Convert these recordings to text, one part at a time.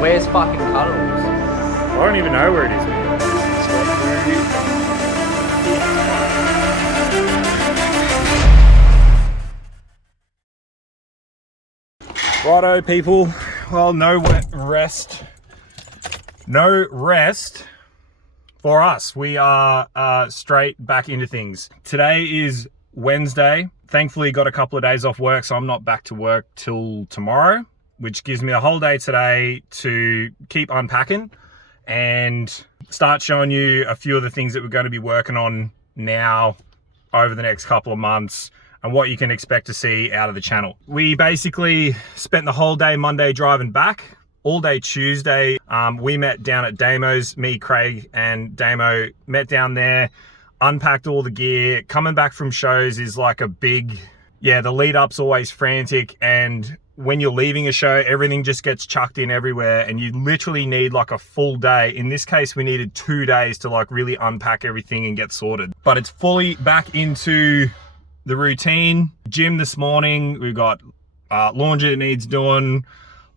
Where's fucking Cuddles? I don't even know where it is. Righto, people. Well, no rest for us. We are straight back into things. Today is Wednesday. Thankfully got a couple of days off work, so I'm not back to work till tomorrow, which gives me a whole day today to keep unpacking and start showing you a few of the things that we're going to be working on now over the next couple of months and what you can expect to see out of the channel. We basically spent the whole day Monday driving back, all day Tuesday. We met down at Damo's, me, Craig and Damo met down there, unpacked all the gear. Coming back from shows is like a big, the lead up's always frantic, and when you're leaving a show, everything just gets chucked in everywhere and you literally need like a full day. In this case, we needed 2 days to like really unpack everything and get sorted. But it's fully back into the routine. Gym this morning, we've got laundry that needs doing,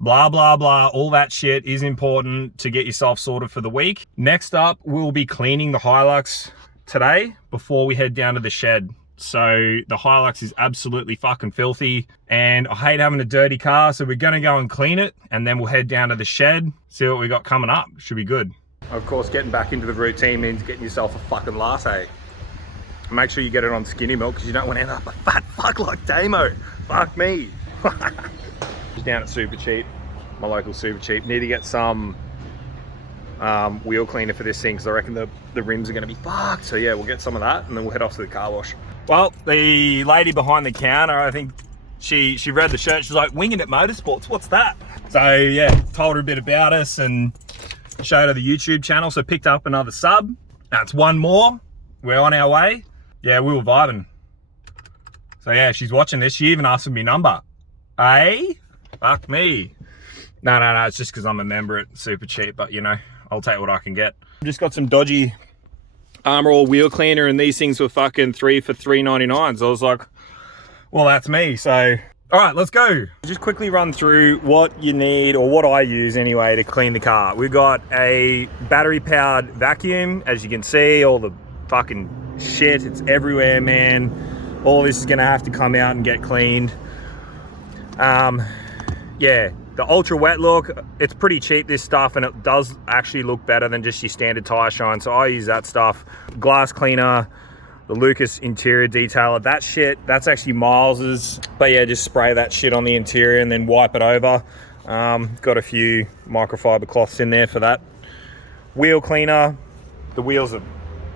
blah, blah, blah. All that shit is important to get yourself sorted for the week. Next up, we'll be cleaning the Hilux today before we head down to the shed. So the Hilux is absolutely fucking filthy and I hate having a dirty car. So we're going to go and clean it and then we'll head down to the shed, see what we got coming up. Should be good. Of course, getting back into the routine means getting yourself a fucking latte. Make sure you get it on skinny milk because you don't want to end up a fat fuck like Damo. Fuck me. Just down at Super Cheap, my local Super Cheap. Need to get some wheel cleaner for this thing because I reckon the rims are going to be fucked. So yeah, we'll get some of that and then we'll head off to the car wash. Well, the lady behind the counter, I think she read the shirt. She's like, Winginit Motorsports, what's that? So yeah, told her a bit about us and showed her the YouTube channel. So picked up another sub. That's one more. We're on our way. Yeah, we were vibing. So yeah, she's watching this. She even asked for me number. Eh? Fuck me. No, it's just because I'm a member at Super Cheap, but you know, I'll take what I can get. I've just got some dodgy Armor All wheel cleaner and these things were fucking 3 for $3.99. So I was like, well, that's me. So, all right, let's go. Just quickly run through what you need, or what I use anyway, to clean the car. We've got a battery powered vacuum. As you can see, all the fucking shit, it's everywhere, man. All this is gonna have to come out and get cleaned. Yeah, the ultra wet look, it's pretty cheap, this stuff, and it does actually look better than just your standard tire shine, so I use that stuff. Glass cleaner, the Lucas interior detailer, that shit, that's actually Miles's. But yeah, just spray that shit on the interior and then wipe it over. Got a few microfiber cloths in there for that. Wheel cleaner, the wheels are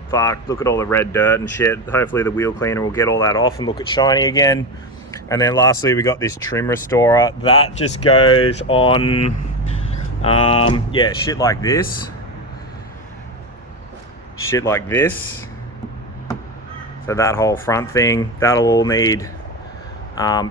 fucked. Look at all the red dirt and shit. Hopefully the wheel cleaner will get all that off and look at shiny again. And then lastly, we got this trim restorer. That just goes on, yeah, shit like this. Shit like this. So that whole front thing, that'll all need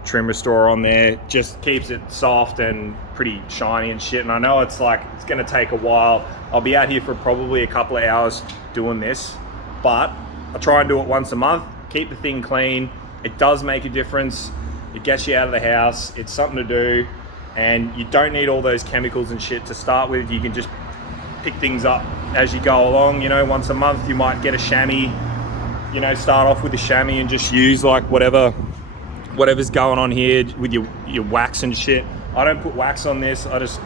trim restorer on there. Just keeps it soft and pretty shiny and shit. And I know it's like, it's gonna take a while. I'll be out here for probably a couple of hours doing this, but I try and do it once a month, keep the thing clean. It does make a difference. It gets you out of the house. It's something to do, and you don't need all those chemicals and shit to start with. You can just pick things up as you go along. You know, once a month you might get a chamois, you know, start off with a chamois and just use like whatever's going on here with your wax and shit. I don't put wax on this. I just,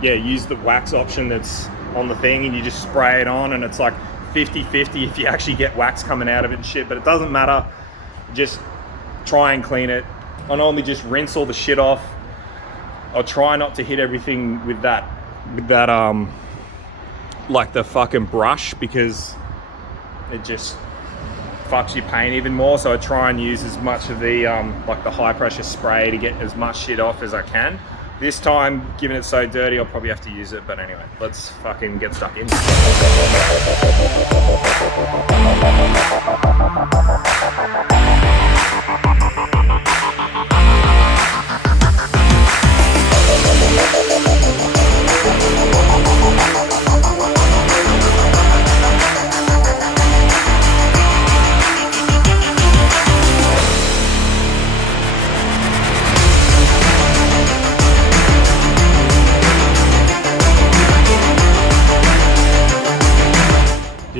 yeah, use the wax option that's on the thing, and you just spray it on, and it's like 50-50 if you actually get wax coming out of it and shit, but it doesn't matter. Just try and clean it. I normally just rinse all the shit off. I'll try not to hit everything with that like the fucking brush, because it just fucks your paint even more. So I try and use as much of the like the high pressure spray to get as much shit off as I can. This time, given it's so dirty, I'll probably have to use it. But anyway, let's fucking get stuck in.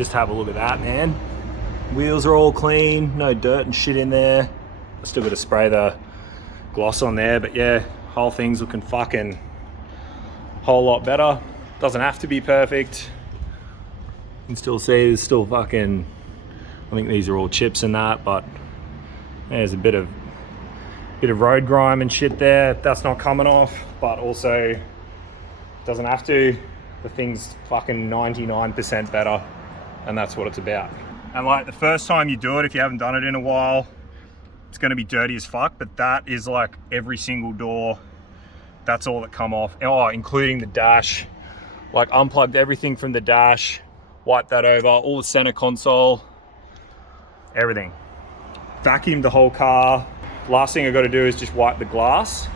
just have a look at that, man. Wheels are all clean, no dirt and shit in there. I still got to spray the gloss on there, but yeah, whole thing's looking fucking whole lot better. Doesn't have to be perfect. You can still see there's still fucking, I think these are all chips and that, but there's a bit of road grime and shit there. That's not coming off, but also doesn't have to. The thing's fucking 99% better, and that's what it's about. And like the first time you do it, if you haven't done it in a while, it's gonna be dirty as fuck, but that is like every single door. That's all that come off. Oh, including the dash. Like unplugged everything from the dash, wiped that over, all the center console, everything. Vacuumed the whole car. Last thing I got to do is just wipe the glass.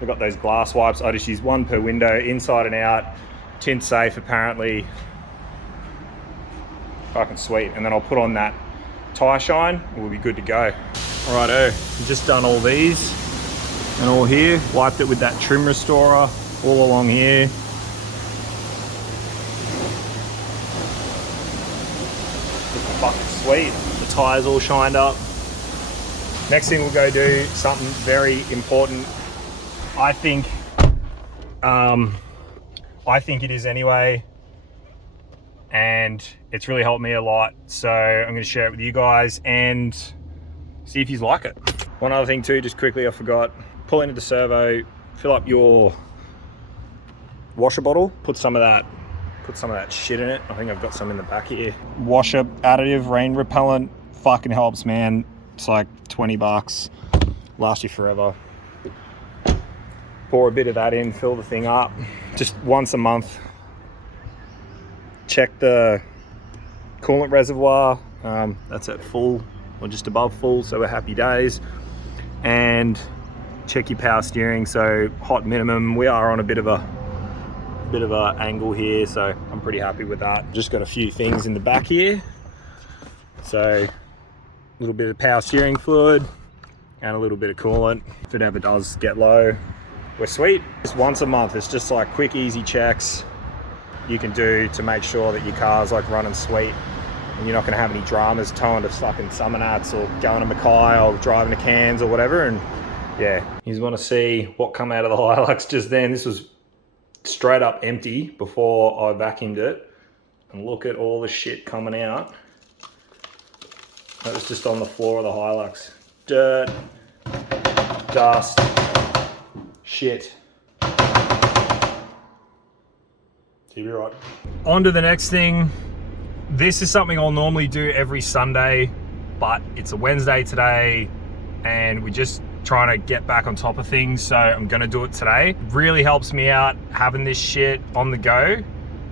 I've got those glass wipes. I just use one per window, inside and out. Tint safe apparently. Fucking sweet. And then I'll put on that tire shine and we'll be good to go. Righto, I've just done all these and all here. Wiped it with that trim restorer all along here. Fucking sweet. The tires all shined up. Next thing we'll go do something very important. I think it is anyway, and it's really helped me a lot. So I'm going to share it with you guys and see if you like it. One other thing too, just quickly, I forgot. Pull into the servo, fill up your washer bottle, put some of that shit in it. I think I've got some in the back here. Washer additive, rain repellent, fucking helps, man. It's like 20 bucks, lasts you forever. Pour a bit of that in, fill the thing up. Just once a month, check the coolant reservoir. That's at full or just above full, so we're happy days. And check your power steering, so hot minimum. We are on a bit of a angle here, so I'm pretty happy with that. Just got a few things in the back here, so a little bit of power steering fluid and a little bit of coolant if it ever does get low. We're sweet. Just once a month, it's just like quick easy checks you can do to make sure that your car's like running sweet and you're not going to have any dramas towing to fucking Summernats or going to Mackay or driving to Cairns or whatever. And yeah, you just want to see what come out of the Hilux just then. This was straight up empty before I vacuumed it, and look at all the shit coming out. That was just on the floor of the Hilux. Dirt, dust, shit. So you'll be right. On to the next thing. This is something I'll normally do every Sunday, but it's a Wednesday today and we're just trying to get back on top of things, so I'm gonna do it today. Really helps me out having this shit on the go.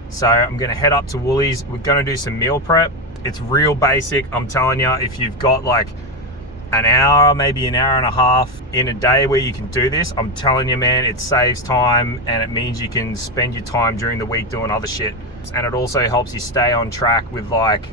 So I'm gonna head up to Woolies. We're gonna do some meal prep. It's real basic. I'm telling you, if you've got like an hour, maybe an hour and a half in a day where you can do this, I'm telling you, man, it saves time and it means you can spend your time during the week doing other shit. And it also helps you stay on track with like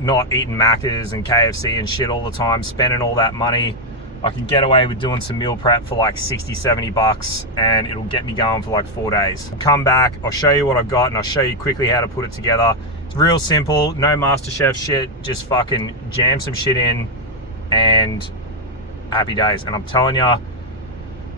not eating Maccas and KFC and shit all the time, spending all that money. I can get away with doing some meal prep for like 60, 70 bucks and it'll get me going for like 4 days. Come back, I'll show you what I've got and I'll show you quickly how to put it together. It's real simple, no MasterChef shit, just fucking jam some shit in and happy days. And I'm telling you,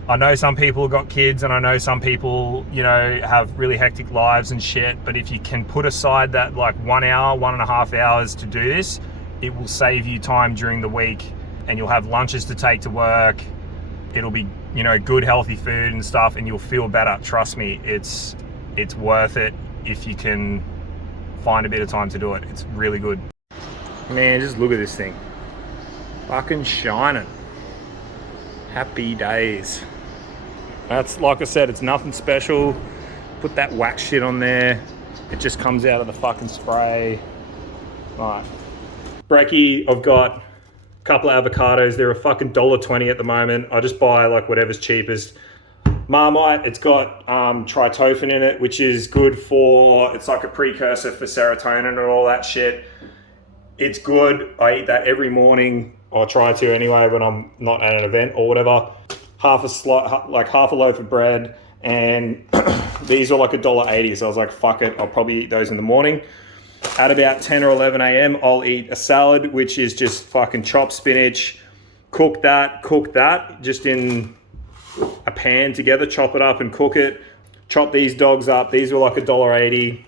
I know some people have got kids and I know some people, you know, have really hectic lives and shit, but if you can put aside that like 1 hour, 1.5 hours to do this, it will save you time during the week and you'll have lunches to take to work. It'll be, you know, good healthy food and stuff and you'll feel better. Trust me, it's worth it if you can find a bit of time to do it. It's really good. Man, just look at this thing. Fucking shining. Happy days. That's, like I said, it's nothing special. Put that wax shit on there. It just comes out of the fucking spray. Right. Brekkie, I've got a couple of avocados. They're a fucking $1.20 at the moment. I just buy like whatever's cheapest. Marmite, it's got tryptophan in it, which is good for, it's like a precursor for serotonin and all that shit. It's good. I eat that every morning. I try to anyway when I'm not at an event or whatever. Half a loaf of bread, and these are like $1.80. So I was like, fuck it, I'll probably eat those in the morning. At about 10 or 11 a.m., I'll eat a salad, which is just fucking chopped spinach, cook that, just in a pan together, chop it up and cook it. Chop these dogs up. These were like $1.80.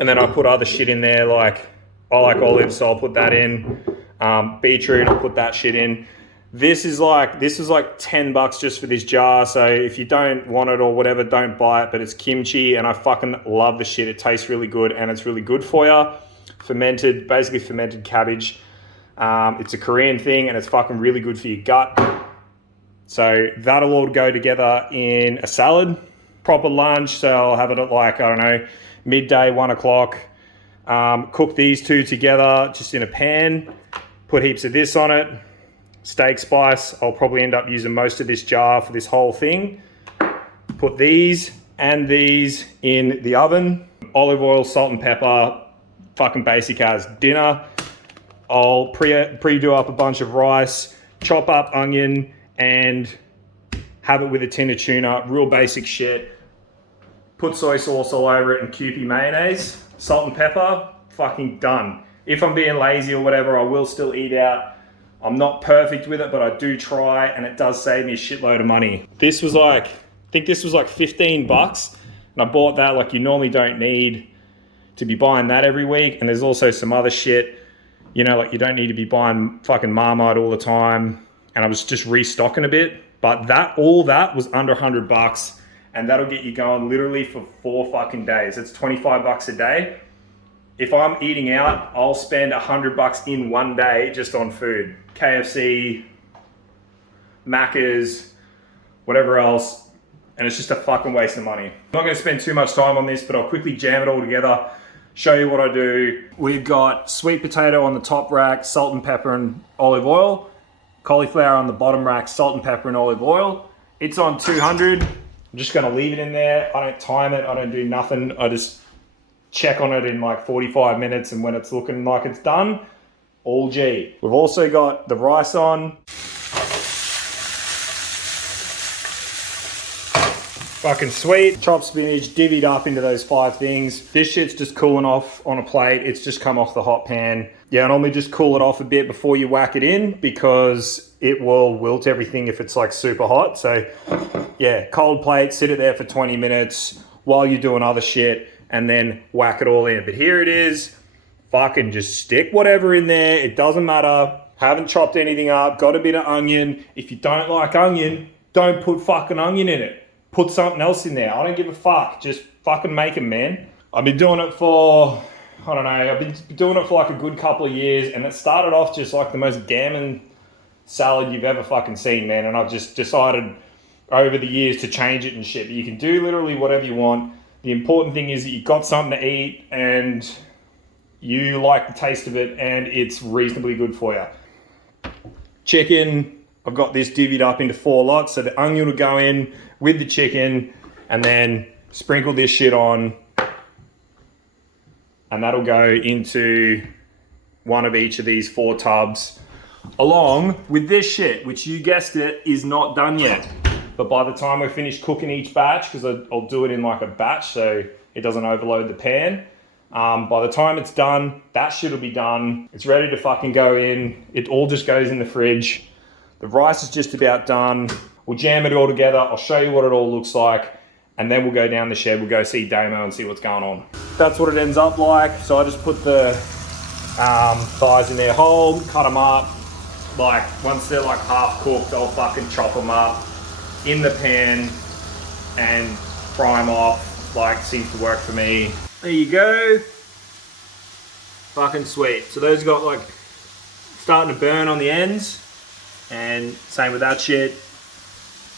And then I put other shit in there, like I like olives, so I'll put that in. Beetroot, I'll put that shit in. This is like $10 just for this jar. So if you don't want it or whatever, don't buy it. But it's kimchi, and I fucking love the shit. It tastes really good, and it's really good for you. Basically fermented cabbage. It's a Korean thing, and it's fucking really good for your gut. So that'll all go together in a salad. Proper lunch, so I'll have it at like, I don't know, midday, 1 o'clock. Cook these two together just in a pan. Put heaps of this on it. Steak spice. I'll probably end up using most of this jar for this whole thing. Put these and these in the oven. Olive oil, salt and pepper. Fucking basic as dinner. I'll pre-do up a bunch of rice. Chop up onion and have it with a tin of tuna. Real basic shit. Put soy sauce all over it and Kewpie mayonnaise. Salt and pepper. Fucking done. If I'm being lazy or whatever, I will still eat out. I'm not perfect with it, but I do try, and it does save me a shitload of money. This was like, I think this was like $15, and I bought that. Like, you normally don't need to be buying that every week, and there's also some other shit, you know, like you don't need to be buying fucking Marmite all the time, and I was just restocking a bit, but all that was under $100, and that'll get you going literally for 4 fucking days. It's $25 a day. If I'm eating out, I'll spend $100 in 1 day just on food. KFC, Macca's, whatever else. And it's just a fucking waste of money. I'm not gonna spend too much time on this, but I'll quickly jam it all together, show you what I do. We've got sweet potato on the top rack, salt and pepper and olive oil. Cauliflower on the bottom rack, salt and pepper and olive oil. It's on 200. I'm just gonna leave it in there. I don't time it, I don't do nothing. I just check on it in like 45 minutes, and when it's looking like it's done, all G. We've also got the rice on. Fucking sweet. Chopped spinach, divvied up into those 5 things. This shit's just cooling off on a plate. It's just come off the hot pan. Yeah, I normally just cool it off a bit before you whack it in, because it will wilt everything if it's like super hot. So yeah, cold plate, sit it there for 20 minutes while you're doing other shit, and then whack it all in. But here it is. Fucking just stick whatever in there. It doesn't matter. Haven't chopped anything up. Got a bit of onion. If you don't like onion, don't put fucking onion in it. Put something else in there. I don't give a fuck. Just fucking make them, man. I've been doing it for, I don't know, I've been doing it for like a good couple of years, and it started off just like the most gammon salad you've ever fucking seen, man. And I've just decided over the years to change it and shit. But you can do literally whatever you want. The important thing is that you've got something to eat and you like the taste of it, and it's reasonably good for you. Chicken, I've got this divvied up into 4 lots. So the onion will go in with the chicken, and then sprinkle this shit on, and that'll go into one of each of these 4 tubs, along with this shit, which you guessed it, is not done yet. But by the time we're finished cooking each batch, because I'll do it in like a batch so it doesn't overload the pan. By the time it's done, that shit will be done. It's ready to fucking go in. It all just goes in the fridge. The rice is just about done. We'll jam it all together. I'll show you what it all looks like. And then we'll go down the shed. We'll go see Damo and see what's going on. That's what it ends up like. So I just put the thighs in there whole, cut them up. Like once they're like half cooked, I'll fucking chop them up in the pan and fry them off. Like, seems to work for me. There you go. Fucking sweet. So those got like starting to burn on the ends, and same with that shit.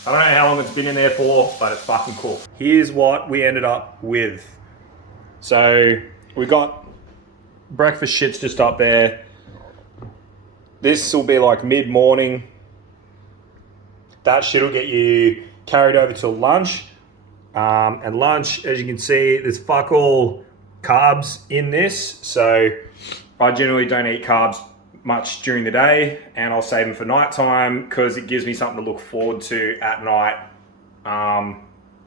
I don't know how long it's been in there for, but it's fucking cool. Here's what we ended up with. So we got breakfast shits just up there. This will be like mid-morning. That shit will get you carried over till lunch. And lunch, as you can see, there's fuck all carbs in this. So I generally don't eat carbs much during the day, and I'll save them for nighttime because it gives me something to look forward to at night.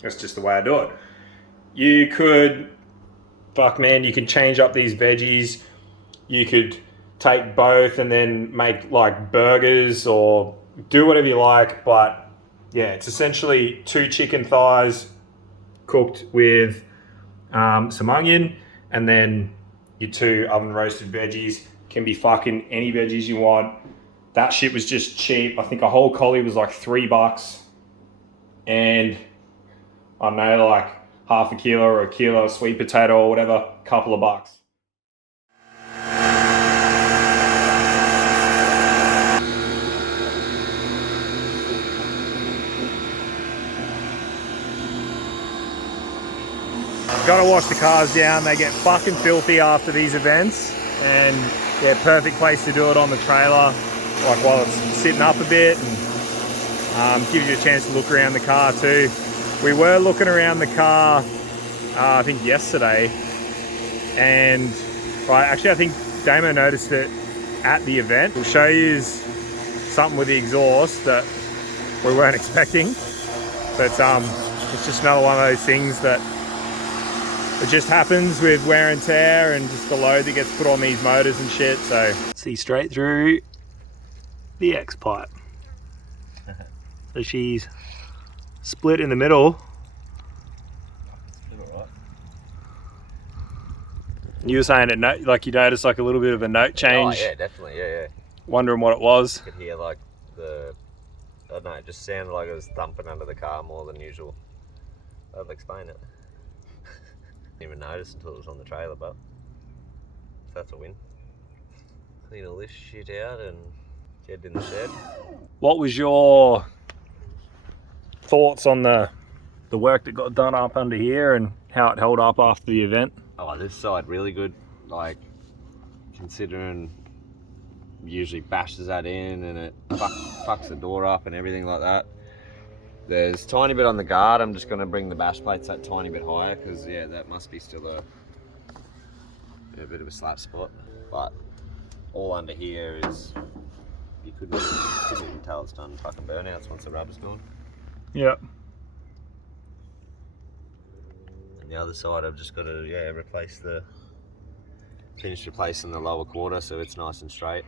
That's just the way I do it. You could fuck man, you could change up these veggies. You could take both and then make like burgers or do whatever you like. But yeah, it's essentially 2 chicken thighs cooked with some onion, and then your 2 oven roasted veggies. Can be fucking any veggies you want. That shit was just cheap. I think a whole collie was like $3, and I don't know, like half a kilo or a kilo of sweet potato or whatever, couple of bucks. Gotta wash the cars down. They get fucking filthy after these events, and yeah, perfect place to do it on the trailer, like while it's sitting up a bit, and gives you a chance to look around the car too. We were looking around the car, I think yesterday, and I think Damo noticed it at the event. We'll show you something with the exhaust that we weren't expecting, but it's just another one of those things that it just happens with wear and tear and just the load that gets put on these motors and shit. So see straight through the X pipe. So she's split in the middle. You were saying it, like you noticed like a little bit of a note change. Oh yeah, definitely, yeah. Wondering what it was. You could hear like I don't know, it just sounded like it was thumping under the car more than usual. That'll explain it. Didn't even notice until it was on the trailer, but that's a win. Clean all this shit out and get in the shed. What was your thoughts on the work that got done up under here and how it held up after the event? Oh, this side really good. Like, considering usually bashes that in and it fucks the door up and everything like that. There's a tiny bit on the guard. I'm just going to bring the bash plates that tiny bit higher because, yeah, that must be still a bit of a slap spot. But all under here is, you couldn't even tell it's done fucking burnouts once the rubber's gone. Yep. And the other side, I've just got to, finish replacing the lower quarter so it's nice and straight.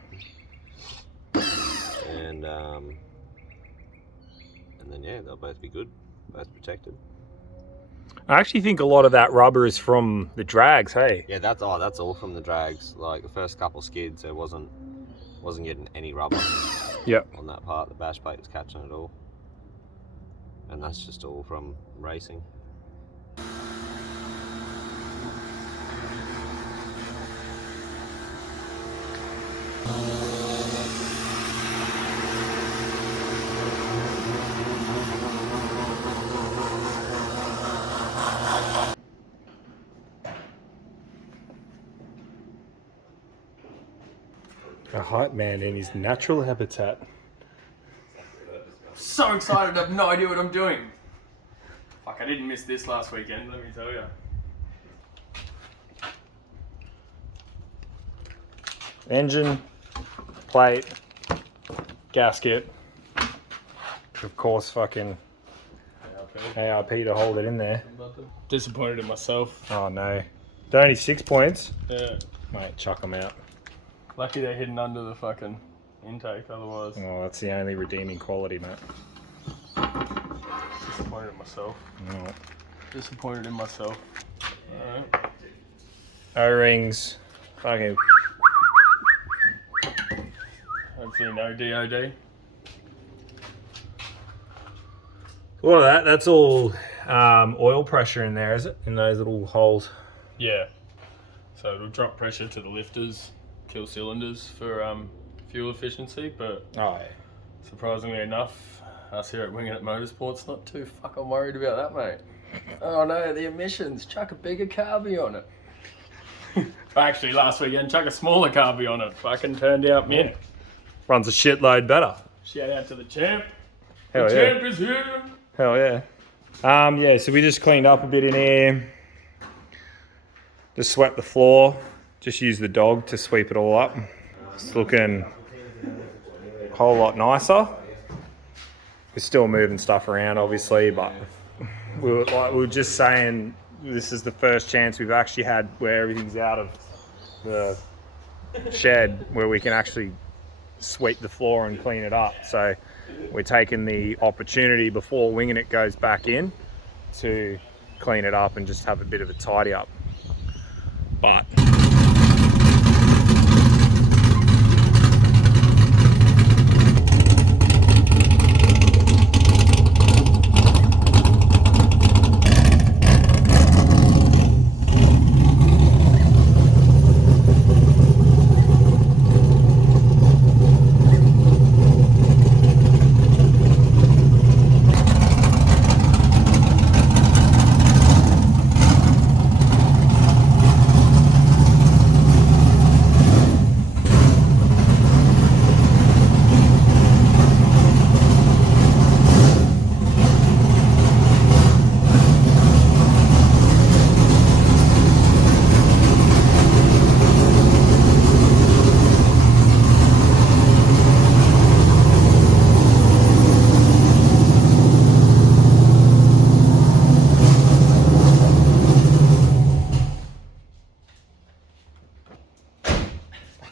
And then yeah, they'll both be good, both protected. I actually think a lot of that rubber is from the drags, hey? Yeah, that's all from the drags. Like the first couple skids, there wasn't getting any rubber. Yep. On that part, the bash plate was catching it all. And that's just all from racing. A hype man in his natural habitat. So excited, I have no idea what I'm doing. Fuck, I didn't miss this last weekend, let me tell you. Engine, plate, gasket, of course fucking ARP to hold it in there. Disappointed in myself. Oh no. They're only 6 points? Yeah. Mate, chuck them out. Lucky they're hidden under the fucking intake, otherwise. Oh, that's the only redeeming quality, mate. Disappointed in myself. Oh. Disappointed in myself. Alright. O-rings, fucking... Hopefully no DOD. What of that? That's all oil pressure in there, is it? In those little holes. Yeah. So it'll drop pressure to the lifters, kill cylinders for fuel efficiency, but Oh, yeah. surprisingly enough, us here at Winginit Motorsports not too fucking worried about that, mate. Oh no, the emissions, chuck a bigger carby on it. Actually, last weekend, chuck a smaller carby on it. Fucking turned out mint. Runs a shitload better. Shout out to the champ. Hell The yeah. champ is here. Hell yeah. Yeah, so we just cleaned up a bit in here. Just swept the floor. Just used the dog to sweep it all up. It's looking a whole lot nicer. We're still moving stuff around, obviously, but we were just saying this is the first chance we've actually had where everything's out of the shed where we can actually sweep the floor and clean it up. So we're taking the opportunity before Winginit goes back in to clean it up and just have a bit of a tidy up. But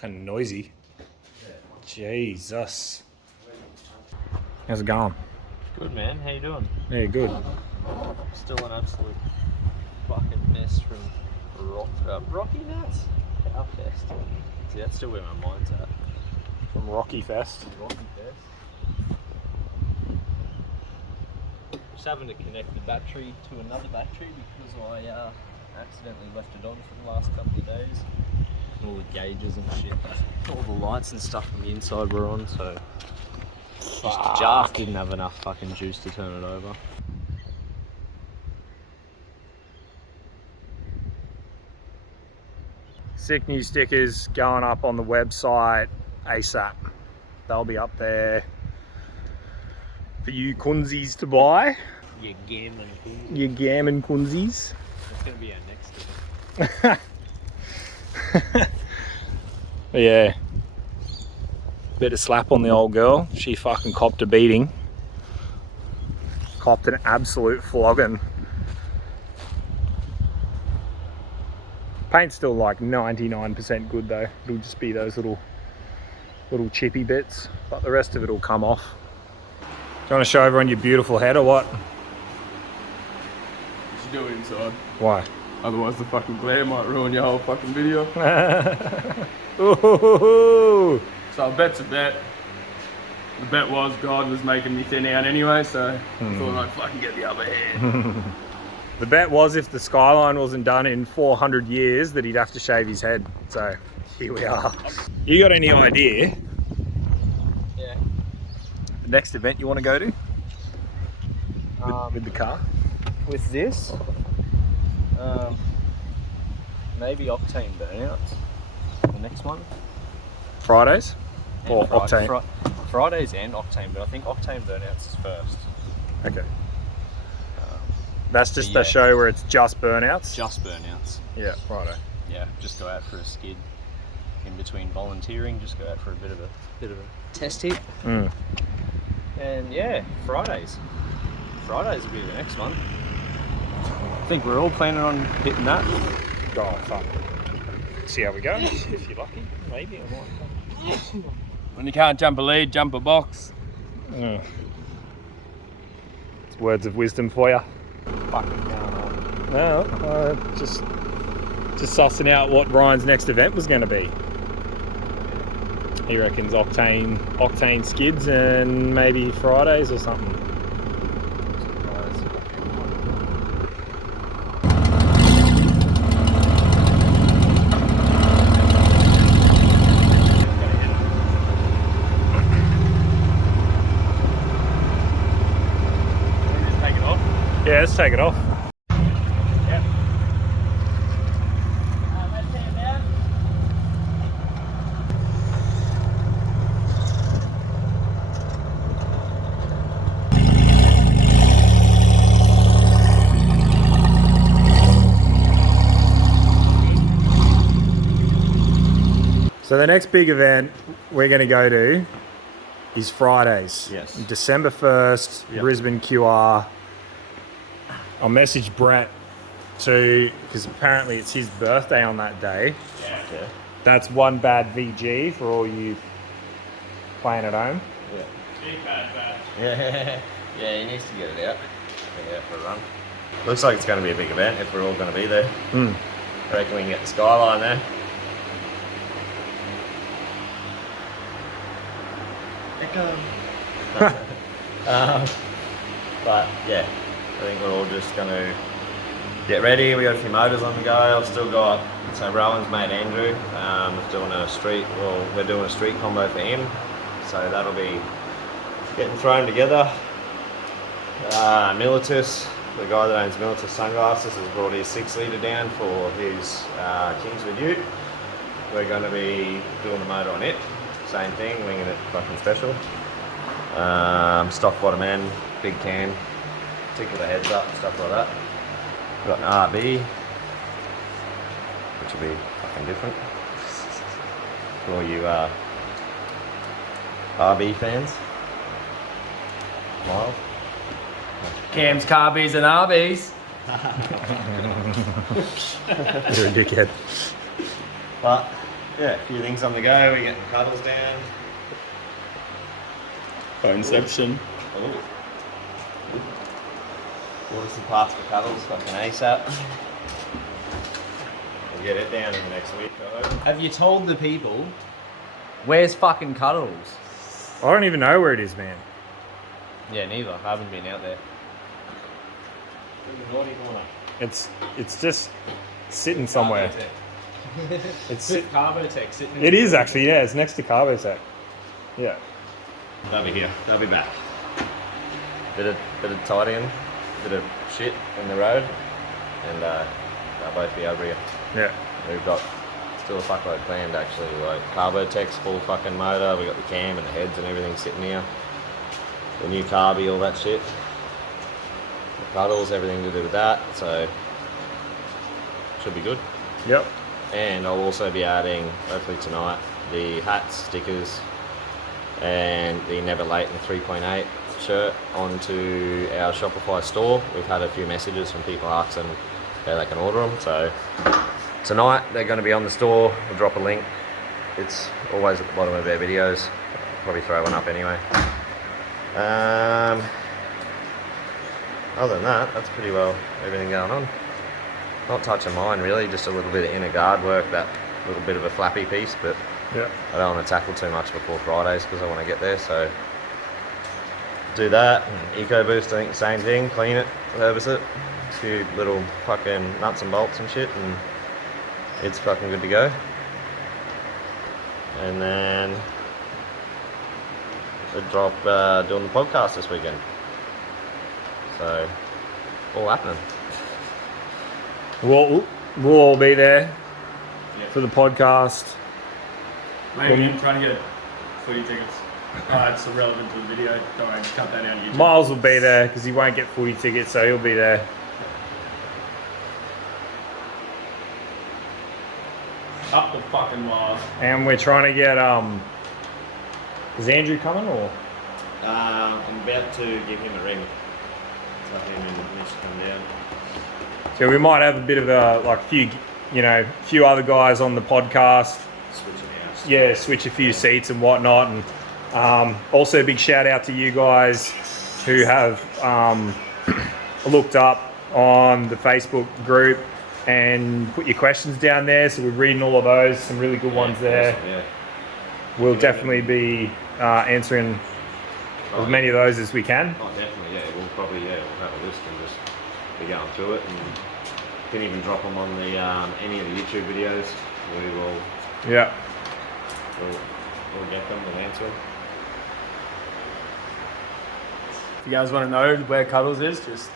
fucking noisy. Jesus. How's it going? Good, man. How you doing? Yeah, good. Still an absolute fucking mess from Rocky Nuts? Cowfest. See, that's still where my mind's at. From Rocky Fest. Rocky Fest. Just having to connect the battery to another battery because I accidentally left it on for the last couple of days. And all the gauges and shit. All the lights and stuff on the inside were on, so just didn't have enough fucking juice to turn it over. Sick new stickers going up on the website ASAP. They'll be up there for you kunzies to buy. You gammon. You gammon kunzies. That's going to be our next step. Yeah. Bit of slap on the old girl. She fucking copped a beating. Copped an absolute flogging. Paint's still like 99% good though. It'll just be those little chippy bits, but the rest of it will come off. Do you want to show everyone your beautiful head or what? You should do it inside. Why? Otherwise the fucking glare might ruin your whole fucking video. Ooh. So a bet's a bet. The bet was God was making me thin out anyway, so I thought I'd fucking get the upper hand. The bet was if the skyline wasn't done in 400 years that he'd have to shave his head. So here we are. You got any idea? Yeah. The next event you want to go to? With the car? With this, maybe Octane Burnouts. The next one. Fridays? And Or Octane? Fridays and Octane, but I think Octane Burnouts is first. Okay. That's just yeah. the show where it's just burnouts? Just Burnouts. Yeah, righto. Yeah, just go out for a skid in between volunteering. Just go out for a bit of a test hit. Mm. And yeah, Fridays. Fridays will be the next one. I think we're all planning on hitting that. Oh, fuck. See how we go. If you're lucky, maybe I might. When you can't jump a lead, jump a box. Mm. It's words of wisdom for you. Fucking going on. No, just sussing out what Ryan's next event was going to be. He reckons octane skids and maybe Fridays or something. Yeah, let's take it off. Yep. So the next big event we're going to go to is Fridays. Yes. December 1st, Yep. Brisbane QR. I'll message Brett to, because apparently it's his birthday on that day. Yeah. Yeah. That's one bad VG for all you playing at home. Yeah. Big bad. Yeah. Yeah, he needs to get it out. Get it out for a run. Looks like it's going to be a big event if we're all going to be there. Mm. I reckon we can get the skyline there. But yeah, I think we're all just going to get ready. We got a few motors on the go. I've still got, so Rowan's mate Andrew is doing a street, well, we're doing a street combo for him. So that'll be getting thrown together. Militus, the guy that owns Militus Sunglasses, has brought his 6 litre down for his Kingswood Ute. We're going to be doing the motor on it. Same thing, Winginit fucking special. Stock bottom end, big cam, tickle the heads up, stuff like that. We've got an RB, which will be fucking different for all you RB fans. Miles. Cams, carbies, and RBs. You're a dickhead. But yeah, a few things on the go. We're getting cuddles down. Phoneception. Oh. Order some parts for cuddles, fucking ASAP. We'll get it down in the next week. Have you told the people where's fucking Cuddles? I don't even know where it is, man. Yeah, neither. I haven't been out there. It's just sitting somewhere. It's Carbotech sitting. It is actually, yeah. It's next to Carbotech. Yeah. They'll be here. They'll be back. Bit of tidying, bit of shit in the road, and they'll both be over here. Yeah. We've got still a fuckload planned actually, like Carbotech's full fucking motor. We got the cam and the heads and everything sitting here. The new carby, all that shit. The cuddles, everything to do with that. So should be good. Yep. And I'll also be adding, hopefully tonight, the hats, stickers, and the Never Late and 3.8 shirt onto our Shopify store. We've had a few messages from people asking how they can order them. So tonight they're going to be on the store. We'll drop a link. It's always at the bottom of our videos. I'll probably throw one up anyway. Other than that, that's pretty well everything going on. Not touching mine really, just a little bit of inner guard work, that little bit of a flappy piece, but Yeah. I don't want to tackle too much before Fridays because I want to get there, so do that. EcoBoost, I think the same thing, clean it, service it, a few little fucking nuts and bolts and shit, and it's fucking good to go. And then we drop doing the podcast this weekend. So, all happening. We'll all be there for the podcast. Maybe I'm trying to get footy tickets. It's irrelevant to the video. Don't worry, just cut that out on YouTube. Miles will be there because he won't get footy tickets, so he'll be there. Up the fucking Miles. And we're trying to get is Andrew coming or? I'm about to give him a ring. So him and Mitch come down. So we might have a bit of a few other guys on the podcast. Switch it out. Yeah, switch a few seats and whatnot, and also a big shout out to you guys who have looked up on the Facebook group and put your questions down there. So we're reading all of those, some really good ones there. Awesome, yeah. We'll definitely be answering as many of those as we can. Oh, definitely, yeah. We'll have a list and just be going through it, and can even drop them on the any of the YouTube videos. We'll get them and answer them. If you guys want to know where Cuddles is, just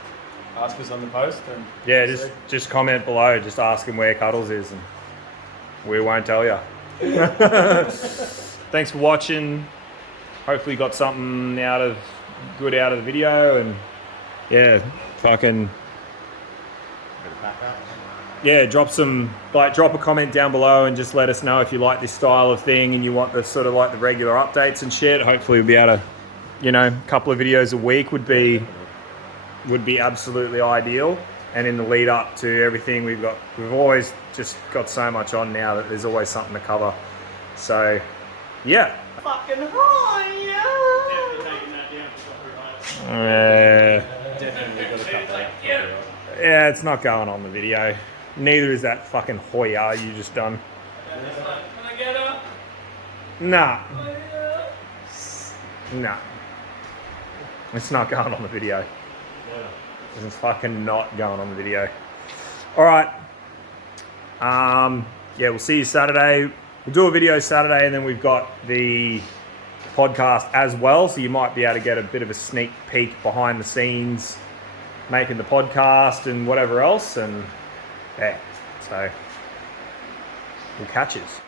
ask us on the post. And Yeah, just comment below. Just ask him where Cuddles is, and we won't tell you. Thanks for watching. Hopefully you got something out of the video, and yeah, fucking yeah, drop a comment down below and just let us know if you like this style of thing and you want the sort of like the regular updates and shit. Hopefully we'll be able to, a couple of videos a week would be absolutely ideal. and in the lead up to everything, we've always just got so much on now that there's always something to cover. So, yeah. Fucking high, Definitely got to cut that. Yeah, it's not going on the video. Neither is that fucking Hoya you just done. Can I get her? Nah. Nah. It's not going on the video. It's fucking not going on the video. Alright. Yeah, we'll see you Saturday. We'll do a video Saturday, and then we've got the podcast as well, so you might be able to get a bit of a sneak peek behind the scenes making the podcast and whatever else, and yeah, so we'll catch yous.